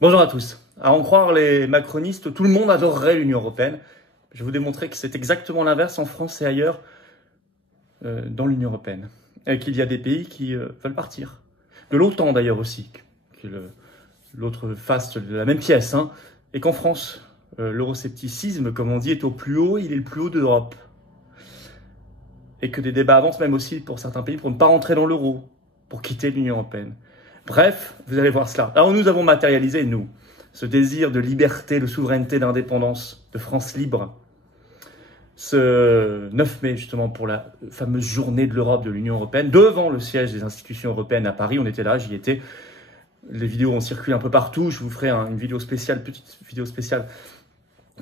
Bonjour à tous. À en croire les macronistes, tout le monde adorerait l'Union européenne. Je vais vous démontrer que c'est exactement l'inverse en France et ailleurs dans l'Union européenne. Et qu'il y a des pays qui veulent partir. De l'OTAN d'ailleurs aussi, qui est l'autre face de la même pièce. Et qu'en France, l'euroscepticisme, comme on dit, est au plus haut, il est le plus haut d'Europe. Et que des débats avancent même aussi pour certains pays pour ne pas rentrer dans l'euro, pour quitter l'Union européenne. Bref, vous allez voir cela. Alors nous avons matérialisé, nous, ce désir de liberté, de souveraineté, d'indépendance, de France libre. Ce 9 mai, justement, pour la fameuse journée de l'Europe, de l'Union européenne, devant le siège des institutions européennes à Paris. On était là, j'y étais. Les vidéos ont circulé un peu partout. Je vous ferai une vidéo spéciale, petite vidéo spéciale,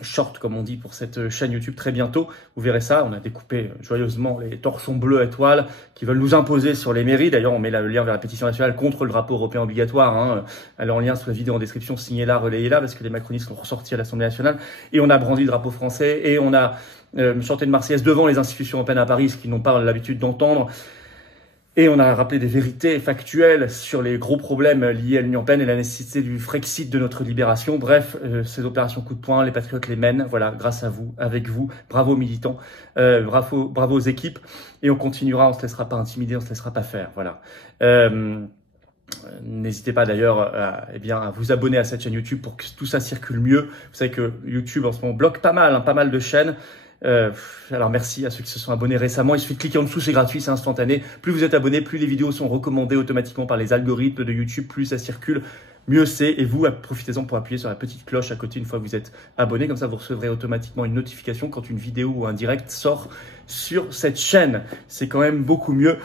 short, comme on dit, pour cette chaîne YouTube très bientôt. Vous verrez ça. On a découpé joyeusement les torsons bleus étoiles qui veulent nous imposer sur les mairies. D'ailleurs, on met le lien vers la pétition nationale contre le drapeau européen obligatoire. Elle est en lien sous la vidéo en description. Signez-la, relayez-la, parce que les macronistes l'ont ressorti à l'Assemblée nationale. Et on a brandi le drapeau français et on a chanté de Marseillaise devant les institutions européennes à Paris, ce qu'ils n'ont pas l'habitude d'entendre. Et on a rappelé des vérités factuelles sur les gros problèmes liés à l'Union européenne et la nécessité du Frexit de notre libération. Bref, ces opérations coup de poing, les patriotes les mènent. Voilà, grâce à vous, avec vous. Bravo militants, bravo aux équipes. Et on continuera, on ne se laissera pas intimider, on ne se laissera pas faire. Voilà. N'hésitez pas d'ailleurs à vous abonner à cette chaîne YouTube pour que tout ça circule mieux. Vous savez que YouTube en ce moment bloque pas mal de chaînes. Alors merci à ceux qui se sont abonnés récemment. Il suffit de cliquer en dessous, c'est gratuit, c'est instantané. Plus vous êtes abonnés, plus les vidéos sont recommandées automatiquement par les algorithmes de YouTube, plus ça circule, mieux c'est. Et vous, profitez-en pour appuyer sur la petite cloche à côté une fois que vous êtes abonné. Comme ça, vous recevrez automatiquement une notification quand une vidéo ou un direct sort sur cette chaîne. C'est quand même beaucoup mieux.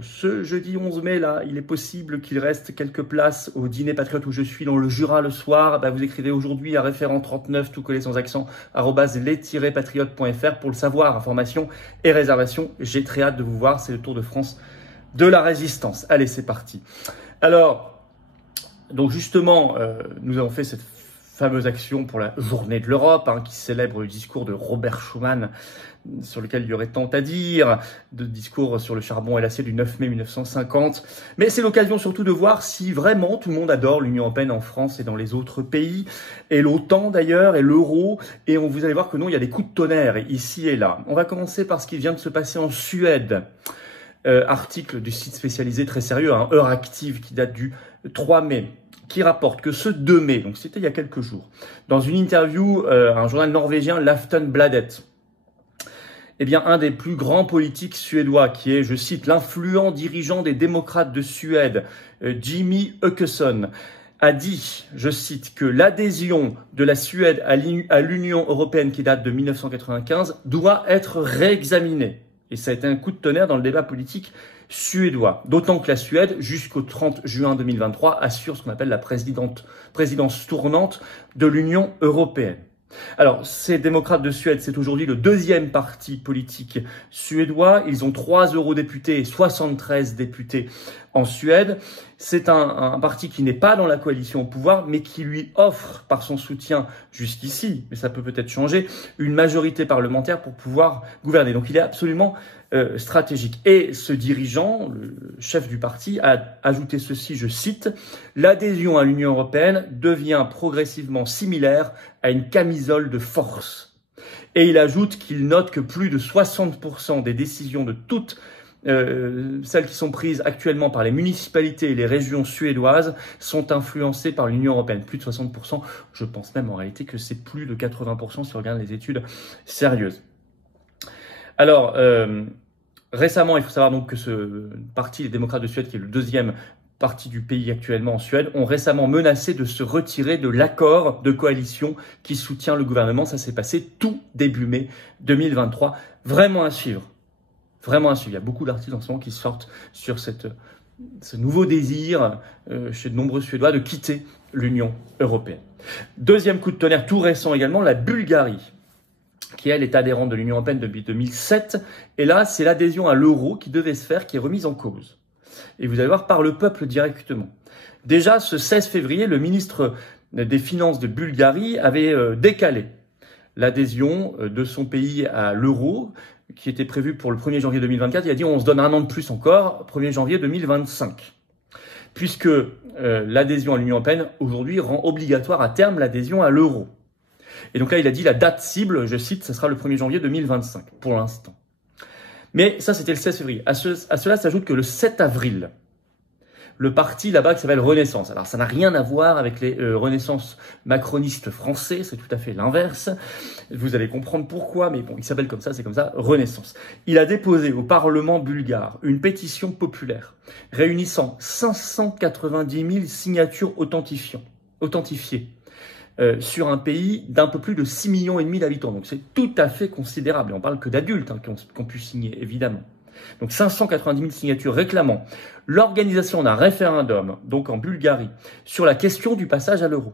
Ce jeudi 11 mai, là, il est possible qu'il reste quelques places au dîner patriote où je suis dans le Jura le soir. Vous écrivez aujourd'hui à référent 39, tout collé sans accent, @les-patriotes.fr pour le savoir, information et réservation. J'ai très hâte de vous voir, c'est le Tour de France de la résistance. Allez, c'est parti. Alors, donc justement, nous avons fait cette fameuse action pour la journée de l'Europe, qui célèbre le discours de Robert Schuman, sur lequel il y aurait tant à dire, de discours sur le charbon et l'acier du 9 mai 1950. Mais c'est l'occasion surtout de voir si vraiment tout le monde adore l'Union européenne en France et dans les autres pays, et l'OTAN d'ailleurs, et l'euro, et vous allez voir que non, il y a des coups de tonnerre ici et là. On va commencer par ce qui vient de se passer en Suède. Article du site spécialisé très sérieux, Heure Active, qui date du 3 mai. Qui rapporte que ce 2 mai, donc c'était il y a quelques jours, dans une interview à un journal norvégien, l'Aftonbladet, un des plus grands politiques suédois, qui est, je cite, l'influent dirigeant des démocrates de Suède, Jimmy Åkesson, a dit, je cite, que l'adhésion de la Suède à l'Union européenne qui date de 1995 doit être réexaminée. Et ça a été un coup de tonnerre dans le débat politique suédois. D'autant que la Suède, jusqu'au 30 juin 2023, assure ce qu'on appelle la présidence tournante de l'Union européenne. Alors, ces démocrates de Suède, c'est aujourd'hui le deuxième parti politique suédois. Ils ont 3 eurodéputés et 73 députés en Suède. C'est un parti qui n'est pas dans la coalition au pouvoir, mais qui lui offre, par son soutien jusqu'ici, mais ça peut peut-être changer, une majorité parlementaire pour pouvoir gouverner. Donc il est absolument stratégique. Et ce dirigeant, le chef du parti, a ajouté ceci, je cite, « L'adhésion à l'Union européenne devient progressivement similaire à une camisole de force ». Et il ajoute qu'il note que plus de 60% des décisions de toutes celles qui sont prises actuellement par les municipalités et les régions suédoises sont influencées par l'Union européenne. Plus de 60%, je pense même en réalité que c'est plus de 80% si on regarde les études sérieuses. Alors, récemment, il faut savoir donc que ce parti, les démocrates de Suède, qui est le deuxième parti du pays actuellement en Suède, ont récemment menacé de se retirer de l'accord de coalition qui soutient le gouvernement. Ça s'est passé tout début mai 2023. Vraiment à suivre. Vraiment à suivre. Il y a beaucoup d'articles en ce moment qui sortent sur ce nouveau désir chez de nombreux Suédois de quitter l'Union européenne. Deuxième coup de tonnerre, tout récent également, la Bulgarie, qui elle est adhérente de l'Union européenne depuis 2007. Et là, c'est l'adhésion à l'euro qui devait se faire, qui est remise en cause. Et vous allez voir, par le peuple directement. Déjà, ce 16 février, le ministre des Finances de Bulgarie avait décalé l'adhésion de son pays à l'euro, qui était prévu pour le 1er janvier 2024. Il a dit on se donne un an de plus encore, 1er janvier 2025. puisque l'adhésion à l'Union européenne, aujourd'hui, rend obligatoire à terme l'adhésion à l'euro. Et donc là, il a dit la date cible, je cite, ce sera le 1er janvier 2025, pour l'instant. Mais ça, c'était le 16 février. À cela s'ajoute que le 7 avril, le parti là-bas qui s'appelle Renaissance. Alors, ça n'a rien à voir avec les Renaissance macronistes français, c'est tout à fait l'inverse. Vous allez comprendre pourquoi, mais bon, il s'appelle comme ça, c'est comme ça, Renaissance. Il a déposé au Parlement bulgare une pétition populaire réunissant 590 000 signatures authentifiées sur un pays d'un peu plus de 6,5 millions d'habitants. Donc, c'est tout à fait considérable. Et on parle que d'adultes qui ont pu signer, évidemment. Donc 590 000 signatures réclamant l'organisation d'un référendum, donc en Bulgarie, sur la question du passage à l'euro.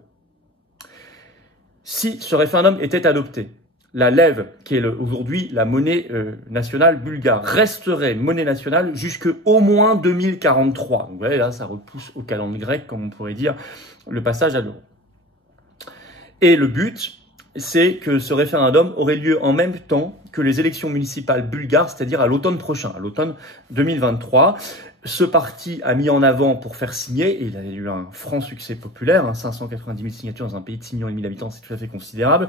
Si ce référendum était adopté, la lève, qui est aujourd'hui la monnaie nationale bulgare, resterait monnaie nationale jusqu'au moins 2043. Donc vous voyez, là, ça repousse au calendrier grec, comme on pourrait dire, le passage à l'euro. Et le but, c'est que ce référendum aurait lieu en même temps que les élections municipales bulgares, c'est-à-dire à l'automne prochain, à l'automne 2023. Ce parti a mis en avant pour faire signer, et il a eu un franc succès populaire, 590 000 signatures dans un pays de 6,5 millions d'habitants, c'est tout à fait considérable.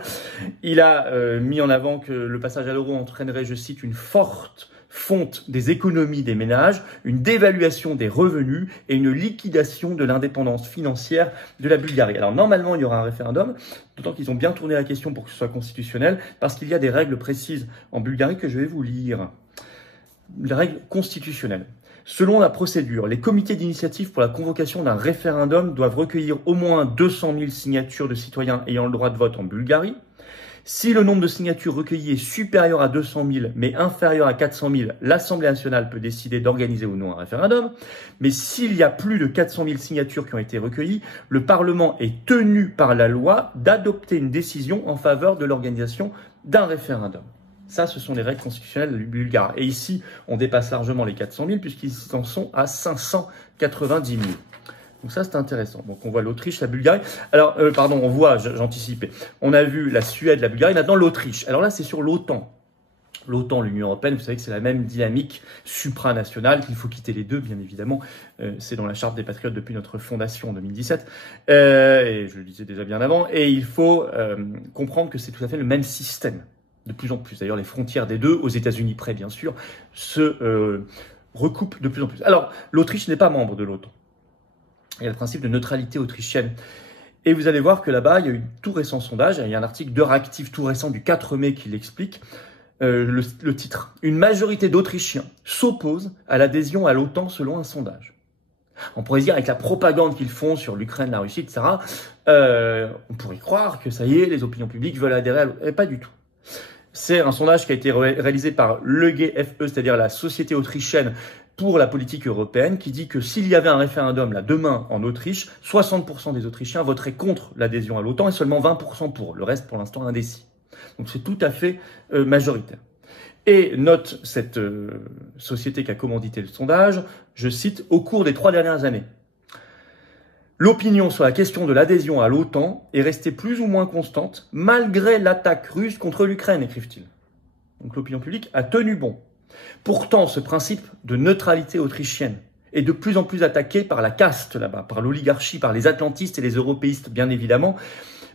Il a mis en avant que le passage à l'euro entraînerait, je cite, une forte fonte des économies des ménages, une dévaluation des revenus et une liquidation de l'indépendance financière de la Bulgarie. Alors normalement, il y aura un référendum, d'autant qu'ils ont bien tourné la question pour que ce soit constitutionnel, parce qu'il y a des règles précises en Bulgarie que je vais vous lire. Les règles constitutionnelles. Selon la procédure, les comités d'initiative pour la convocation d'un référendum doivent recueillir au moins 200 000 signatures de citoyens ayant le droit de vote en Bulgarie. Si le nombre de signatures recueillies est supérieur à 200 000, mais inférieur à 400 000, l'Assemblée nationale peut décider d'organiser ou non un référendum. Mais s'il y a plus de 400 000 signatures qui ont été recueillies, le Parlement est tenu par la loi d'adopter une décision en faveur de l'organisation d'un référendum. Ça, ce sont les règles constitutionnelles bulgares. Et ici, on dépasse largement les 400 000 puisqu'ils en sont à 590 000. Donc ça, c'est intéressant. Donc on voit l'Autriche, la Bulgarie. Alors, on voit, j'anticipais. On a vu la Suède, la Bulgarie, maintenant l'Autriche. Alors là, c'est sur l'OTAN. L'OTAN, l'Union européenne, vous savez que c'est la même dynamique supranationale, qu'il faut quitter les deux, bien évidemment. C'est dans la Charte des Patriotes depuis notre fondation en 2017. Et je le disais déjà bien avant. Et il faut comprendre que c'est tout à fait le même système. De plus en plus. D'ailleurs, les frontières des deux, aux États-Unis près, bien sûr, se recoupent de plus en plus. Alors, l'Autriche n'est pas membre de l'OTAN. Il y a le principe de neutralité autrichienne. Et vous allez voir que là-bas, il y a eu un tout récent sondage, il y a un article d'Euractiv tout récent du 4 mai qui l'explique, le titre. Une majorité d'Autrichiens s'oppose à l'adhésion à l'OTAN selon un sondage. On pourrait dire, avec la propagande qu'ils font sur l'Ukraine, la Russie, etc., on pourrait croire que ça y est, les opinions publiques veulent adhérer à l'OTAN. Et pas du tout. C'est un sondage qui a été réalisé par l'EGFE, c'est-à-dire la Société autrichienne pour la politique européenne, qui dit que s'il y avait un référendum là demain en Autriche, 60% des Autrichiens voteraient contre l'adhésion à l'OTAN et seulement 20% pour. Le reste, pour l'instant, indécis. Donc c'est tout à fait majoritaire. Et note cette société qui a commandité le sondage, je cite, au cours des 3 dernières années, l'opinion sur la question de l'adhésion à l'OTAN est restée plus ou moins constante malgré l'attaque russe contre l'Ukraine, écrivent-ils. Donc l'opinion publique a tenu bon. Pourtant, ce principe de neutralité autrichienne est de plus en plus attaqué par la caste là-bas, par l'oligarchie, par les atlantistes et les européistes, bien évidemment.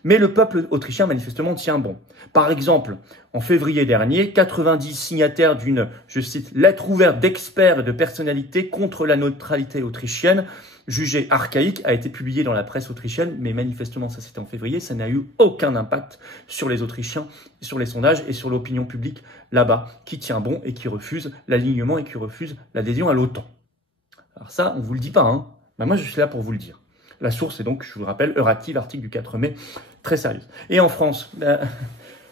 Mais le peuple autrichien, manifestement, tient bon. Par exemple, en février dernier, 90 signataires d'une, je cite, lettre ouverte d'experts et de personnalités contre la neutralité autrichienne, jugée archaïque, a été publiée dans la presse autrichienne, mais manifestement, ça c'était en février, ça n'a eu aucun impact sur les Autrichiens, sur les sondages et sur l'opinion publique là-bas, qui tient bon et qui refuse l'alignement et qui refuse l'adhésion à l'OTAN. Alors ça, on ne vous le dit pas, hein. Ben moi, je suis là pour vous le dire. La source est donc, je vous le rappelle, Eurativ, article du 4 mai, très sérieuse. Et en France,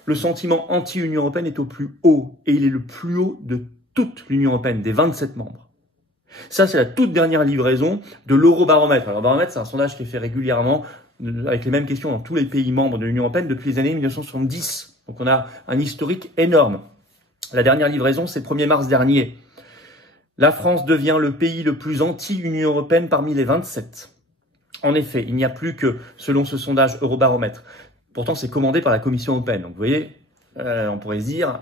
le sentiment anti-Union européenne est au plus haut, et il est le plus haut de toute l'Union européenne, des 27 membres. Ça, c'est la toute dernière livraison de l'Eurobaromètre. Alors, l'Eurobaromètre, c'est un sondage qui est fait régulièrement, avec les mêmes questions dans tous les pays membres de l'Union européenne depuis les années 1970. Donc, on a un historique énorme. La dernière livraison, c'est le 1er mars dernier. La France devient le pays le plus anti-Union européenne parmi les 27. En effet, il n'y a plus que, selon ce sondage Eurobaromètre, pourtant c'est commandé par la Commission européenne. Donc vous voyez, on pourrait se dire,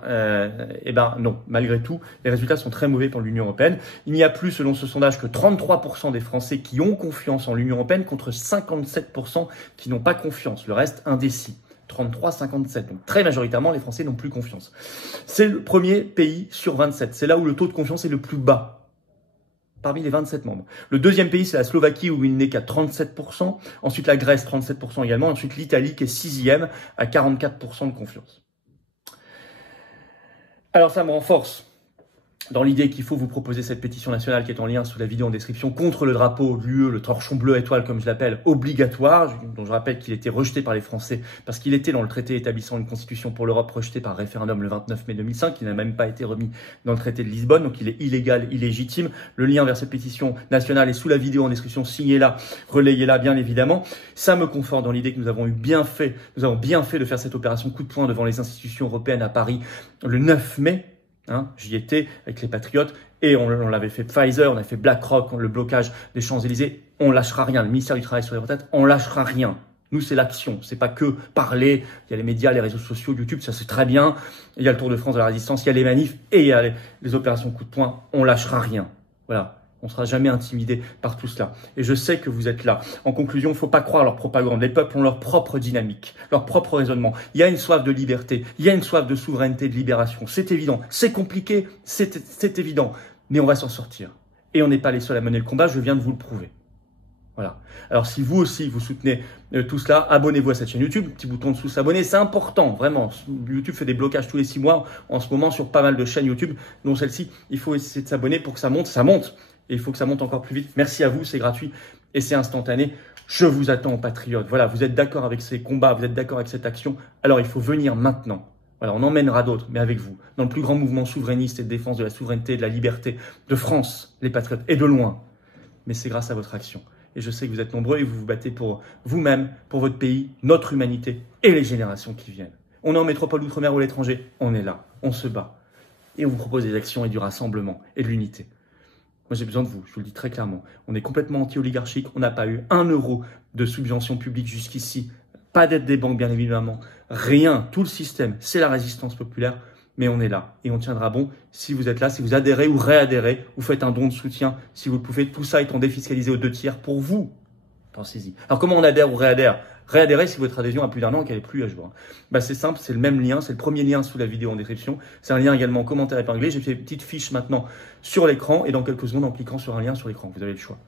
eh ben non, malgré tout, les résultats sont très mauvais pour l'Union européenne. Il n'y a plus, selon ce sondage, que 33% des Français qui ont confiance en l'Union européenne contre 57% qui n'ont pas confiance. Le reste, indécis. 33-57. Donc très majoritairement, les Français n'ont plus confiance. C'est le premier pays sur 27. C'est là où le taux de confiance est le plus bas parmi les 27 membres. Le deuxième pays, c'est la Slovaquie où il n'est qu'à 37%. Ensuite, la Grèce, 37% également. Ensuite, l'Italie qui est sixième à 44% de confiance. Alors ça me renforce dans l'idée qu'il faut vous proposer cette pétition nationale qui est en lien sous la vidéo en description contre le drapeau de l'UE, le torchon bleu étoile comme je l'appelle, obligatoire, dont je rappelle qu'il était rejeté par les Français parce qu'il était dans le traité établissant une constitution pour l'Europe rejeté par référendum le 29 mai 2005, qui n'a même pas été remis dans le traité de Lisbonne, donc il est illégal, illégitime. Le lien vers cette pétition nationale est sous la vidéo en description, signez-la, relayez-la bien évidemment. Ça me conforte dans l'idée que nous avons bien fait de faire cette opération coup de poing devant les institutions européennes à Paris le 9 mai. J'y étais avec les Patriotes et on l'avait fait Pfizer, on a fait BlackRock, le blocage des Champs-Élysées. On lâchera rien. Le ministère du Travail sur les retraites, on lâchera rien. Nous, c'est l'action. C'est pas que parler. Il y a les médias, les réseaux sociaux, YouTube, ça c'est très bien. Il y a le Tour de France de la Résistance, il y a les manifs et il y a les opérations coup de poing. On lâchera rien. Voilà. On ne sera jamais intimidé par tout cela. Et je sais que vous êtes là. En conclusion, il ne faut pas croire leur propagande. Les peuples ont leur propre dynamique, leur propre raisonnement. Il y a une soif de liberté, il y a une soif de souveraineté, de libération. C'est évident. C'est compliqué, c'est évident. Mais on va s'en sortir. Et on n'est pas les seuls à mener le combat, je viens de vous le prouver. Voilà. Alors si vous aussi, vous soutenez tout cela, abonnez-vous à cette chaîne YouTube. Petit bouton dessous s'abonner, c'est important, vraiment. YouTube fait des blocages tous les 6 mois en ce moment sur pas mal de chaînes YouTube, dont celle-ci. Il faut essayer de s'abonner pour que ça monte. Ça monte. Et il faut que ça monte encore plus vite. Merci à vous, c'est gratuit et c'est instantané. Je vous attends, patriotes. Voilà, vous êtes d'accord avec ces combats, vous êtes d'accord avec cette action. Alors il faut venir maintenant. Voilà, on emmènera d'autres, mais avec vous. Dans le plus grand mouvement souverainiste et de défense de la souveraineté, de la liberté de France, les patriotes, et de loin. Mais c'est grâce à votre action. Et je sais que vous êtes nombreux et vous vous battez pour vous-même, pour votre pays, notre humanité et les générations qui viennent. On est en métropole d'outre-mer ou à l'étranger, on est là, on se bat. Et on vous propose des actions et du rassemblement et de l'unité. Moi, j'ai besoin de vous, je vous le dis très clairement. On est complètement anti-oligarchique, on n'a pas eu 1 euro de subvention publique jusqu'ici, pas d'aide des banques bien évidemment, rien, tout le système, c'est la résistance populaire, mais on est là et on tiendra bon si vous êtes là, si vous adhérez ou réadhérez, vous faites un don de soutien, si vous le pouvez, tout ça étant défiscalisé aux 2 tiers pour vous. Pensez-y. Alors comment on adhère ou réadhère? Réadhérez si votre adhésion a plus d'1 an et qu'elle est plus à jour. C'est simple, c'est le même lien, c'est le premier lien sous la vidéo en description. C'est un lien également en commentaire épinglé. J'ai fait une petite fiche maintenant sur l'écran et dans quelques secondes en cliquant sur un lien sur l'écran. Vous avez le choix.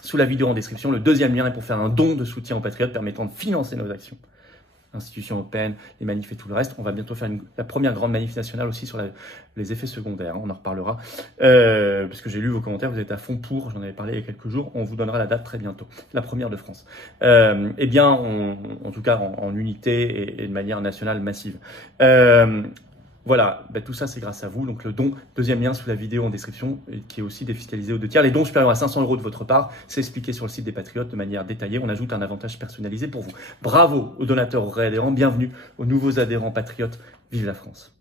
Sous la vidéo en description, le deuxième lien est pour faire un don de soutien aux patriotes permettant de financer nos actions. Institutions européennes, les manifs et tout le reste. On va bientôt faire la première grande manif nationale aussi sur les effets secondaires. On en reparlera. Parce que j'ai lu vos commentaires, vous êtes à fond pour, j'en avais parlé il y a quelques jours. On vous donnera la date très bientôt. La première de France. Eh bien, en tout cas, en unité et de manière nationale massive. Voilà, tout ça c'est grâce à vous. Donc le don, deuxième lien sous la vidéo en description, qui est aussi défiscalisé aux 2 tiers. Les dons supérieurs à 500 € de votre part, c'est expliqué sur le site des Patriotes de manière détaillée. On ajoute un avantage personnalisé pour vous. Bravo aux donateurs, aux réadhérents, bienvenue aux nouveaux adhérents Patriotes. Vive la France!